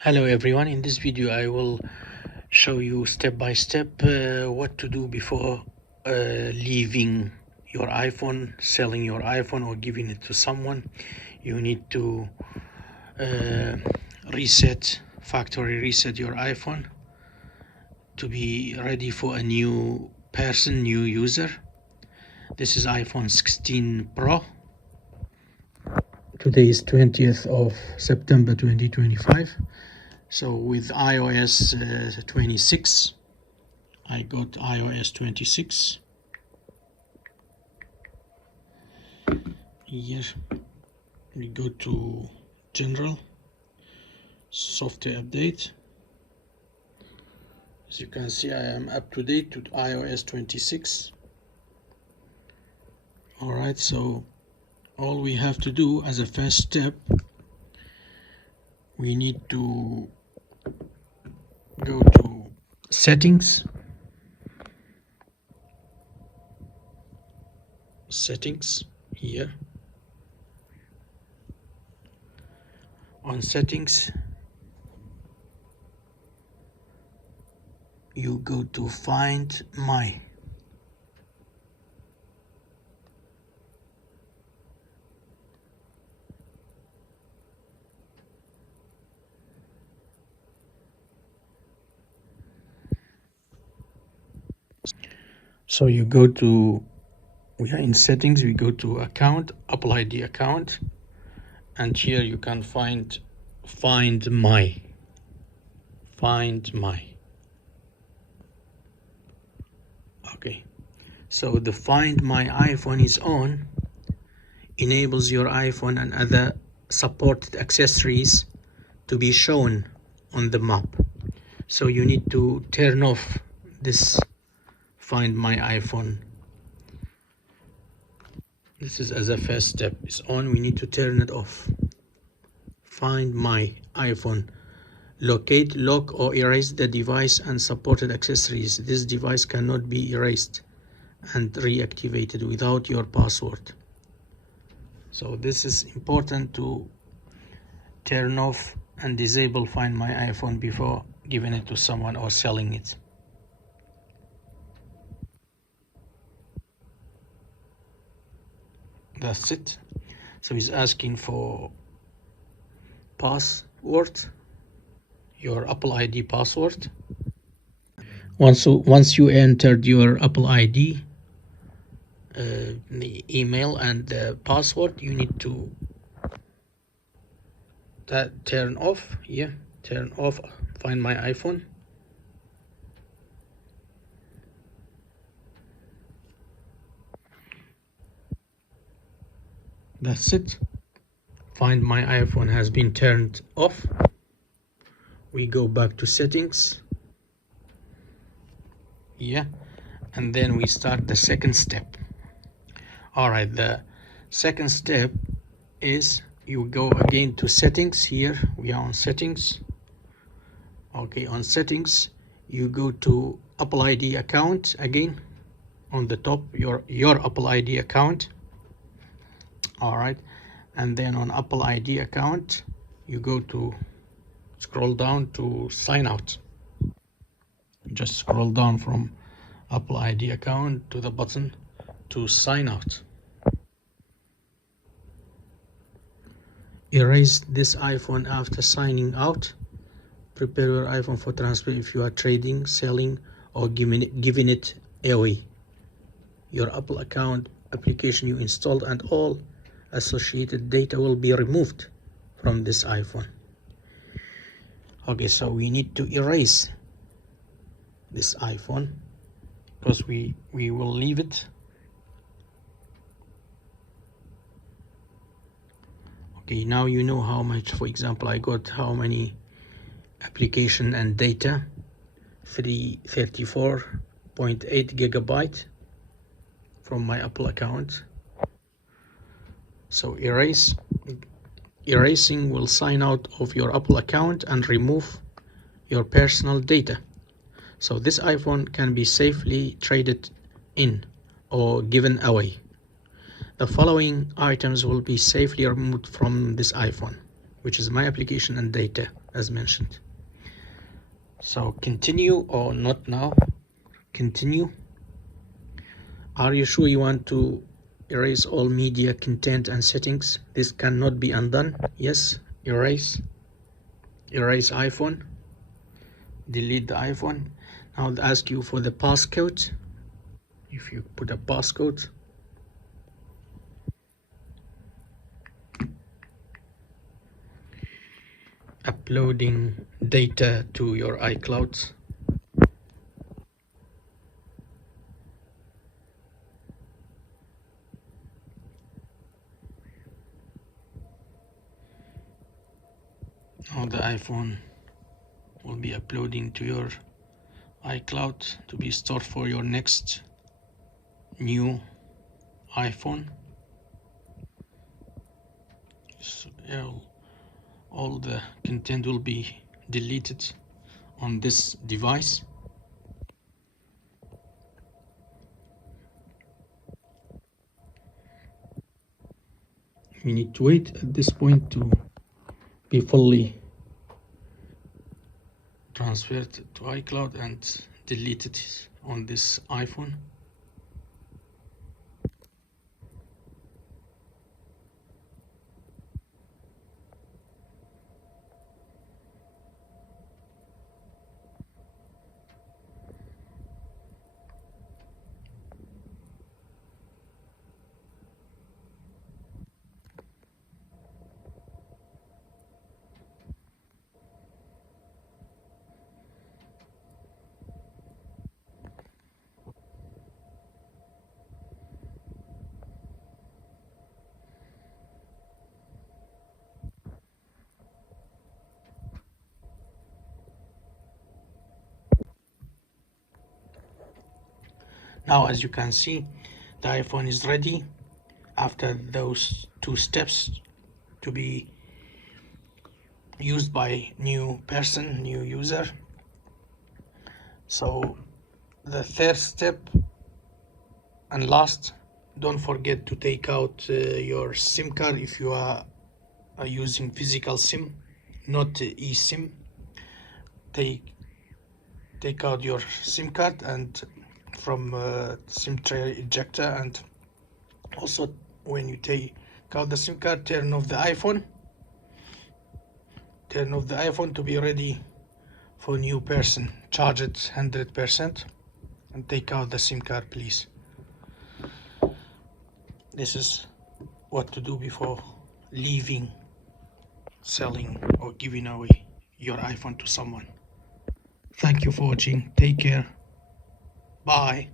Hello everyone, in this video I will show you step by step what to do before leaving your iPhone, selling your iPhone or giving it to someone. You need to uh, factory reset your iPhone to be ready for a new person, new user. This is iPhone 16 Pro. Today is 20th of September 2025. So with iOS 26, I got iOS 26. Here we go to General, Software Update. As you can see, I am up to date to iOS 26. Alright, so all we have to do as a first step, we need to go to Settings. Settings here. On Settings, you go to Find My. So you go to, we are in Settings, we go to Account, Apple ID account, and here you can find My. Find My. Okay, so the Find My iPhone is on, enables your iPhone and other supported accessories to be shown on the map. So you need to turn off this Find My iPhone. This is as a first step. It's on, we need to turn it off. Find My iPhone. Locate, lock or erase the device and supported accessories. This device cannot be erased and reactivated without your password. So this is important to turn off and disable Find My iPhone before giving it to someone or selling it. That's it. So he's asking for password, your Apple ID password. Once you entered your Apple ID, the email and the password, you need to turn off. Yeah, turn off Find My iPhone. That's it. Find My iPhone has been turned off. We go back to Settings. Yeah, and then we start the second step. All right, the second step is you go again to Settings. Here we are on Settings. Okay, on Settings you go to Apple ID account again. On the top, your Apple ID account. All right, and then on Apple ID account you go to scroll down to sign out. Just scroll down from Apple ID account to the button to sign out. Erase this iPhone after signing out. Prepare your iPhone for transfer if you are trading, selling, or giving it away. Your Apple account, application you installed, and all associated data will be removed from this iPhone. Okay, so we need to erase this iPhone because we will leave it. Okay, now you know how much, for example, I got how many application and data, 34.8 gigabyte from my Apple account. So erasing will sign out of your Apple account and remove your personal data. So this iPhone can be safely traded in or given away. The following items will be safely removed from this iPhone, which is my application and data. as mentioned. So continue or not now. Continue. Are you sure you want to erase all media content and settings? This cannot be undone. Yes, erase iPhone, delete the iPhone. Now I'll ask you for the passcode. If you put a passcode, uploading data to your iCloud. Now the iPhone will be uploading to your iCloud to be stored for your next new iPhone. So all the content will be deleted on this device. We need to wait at this point to be fully transferred to iCloud and deleted on this iPhone. Now, as you can see, the iPhone is ready after those two steps to be used by new user. So the third step and last, don't forget to take out your SIM card if you are using physical SIM, not eSIM. Take out your SIM card and from SIM tray ejector, and also when you take out the SIM card, turn off the iPhone to be ready for new person. Charge it 100% and take out the SIM card, please. This is what to do before leaving, selling or giving away your iPhone to someone. Thank you for watching. Take care. Bye.